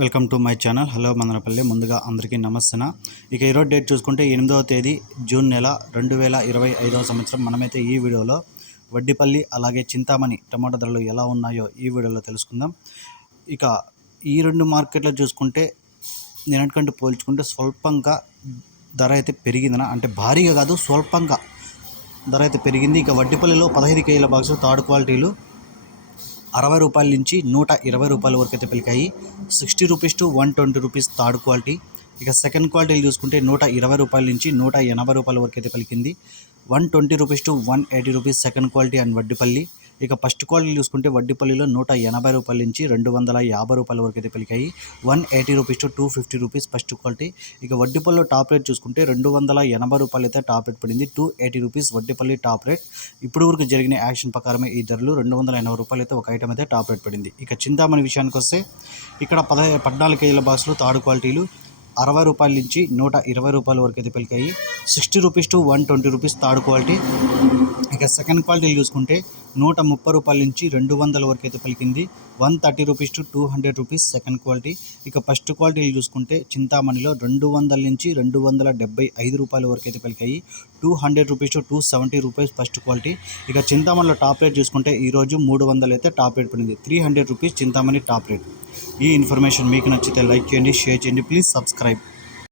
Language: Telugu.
Welcome to my channel. Hello Madanapalle. ముందుగా అందరికీ నమస్తే ఇక ఈరోజు డేట్ చూసుకుంటే ఎనిమిదవ తేదీ జూన్ నెల రెండు వేల ఇరవై ఐదవ సంవత్సరం. మనమైతే ఈ వీడియోలో వడ్డిపల్లి అలాగే చింతామణి టమాటా ధరలు ఎలా ఉన్నాయో ఈ వీడియోలో తెలుసుకుందాం. ఇక ఈ రెండు మార్కెట్లో చూసుకుంటే నిన్నటికంటే పోల్చుకుంటే స్వల్పంగా ధర అయితే పెరిగిందన అంటే భారీగా కాదు స్వల్పంగా ధర అయితే పెరిగింది. ఇక వడ్డిపల్లిలో పదహైదు కేజీల బాక్స్ థర్డ్ క్వాలిటీలు అరవై రూపాయల నుంచి నూట ఇరవై రూపాయల వరకు అయితే పలికాయి. Sixty rupees to one twenty rupees third quality. ఇక సెకండ్ క్వాలిటీలు చూసుకుంటే నూట ఇరవై రూపాయల నుంచి నూట ఎనభై రూపాయల వరకు అయితే పలికింది. One twenty rupees to one eighty rupees second quality and Vaddipalli. ఇక ఫస్ట్ క్వాలిటీ చూసుకుంటే వడ్డీపల్లిలో నూట ఎనభై రూపాయల నుంచి రెండు వందల యాభై రూపాయల వరకు అయితే పెరిగాయి. One eighty rupees to two fifty rupees first quality. ఇక వడ్డీపల్లిలో టాప్ రేట్ చూసుకుంటే రెండు వందల ఎనభై రూపాయలు అయితే టాప్ రేట్ పడింది. Two eighty rupees Vaddipalli top rate. ఇప్పుడు వరకు జరిగిన యాక్షన్ ప్రకారమే ఈ ధరలు రెండు వందల ఎనభై రూపాయలు అయితే ఒక ఐటమ్ అయితే టాప్ రేట్ పడింది. ఇక చింతామణి విషయానికి వస్తే ఇక్కడ పద పద్నాలుగు కేజీల బాక్సులు థర్డ్ క్వాలిటీలు అరవై రూపాయల నుంచి నూట ఇరవై రూపాయల వరకు అయితే పెరిగాయి. Sixty rupees to one twenty rupees third quality. ఇక సెకండ్ క్వాలిటీలు చూసుకుంటే నూట ముప్పై రూపాయల నుంచి రెండు వందల వరకు అయితే పలికింది. One thirty rupees to two hundred rupees second quality. ఇక ఫస్ట్ క్వాలిటీలు చూసుకుంటే చింతామణిలో రెండు వందల నుంచి రెండు వందల డెబ్బై ఐదు రూపాయల వరకు అయితే పలికాయి. Two hundred rupees to two seventy rupees first quality. ఇక చింతామణిలో టాప్ రేట్ చూసుకుంటే ఈరోజు మూడు వందలు అయితే టాప్ రేట్ పడింది. Three hundred rupees Chintamani top rate. ఈ ఇన్ఫర్మేషన్ మీకు నచ్చితే లైక్ చేయండి షేర్ చేయండి. Please subscribe.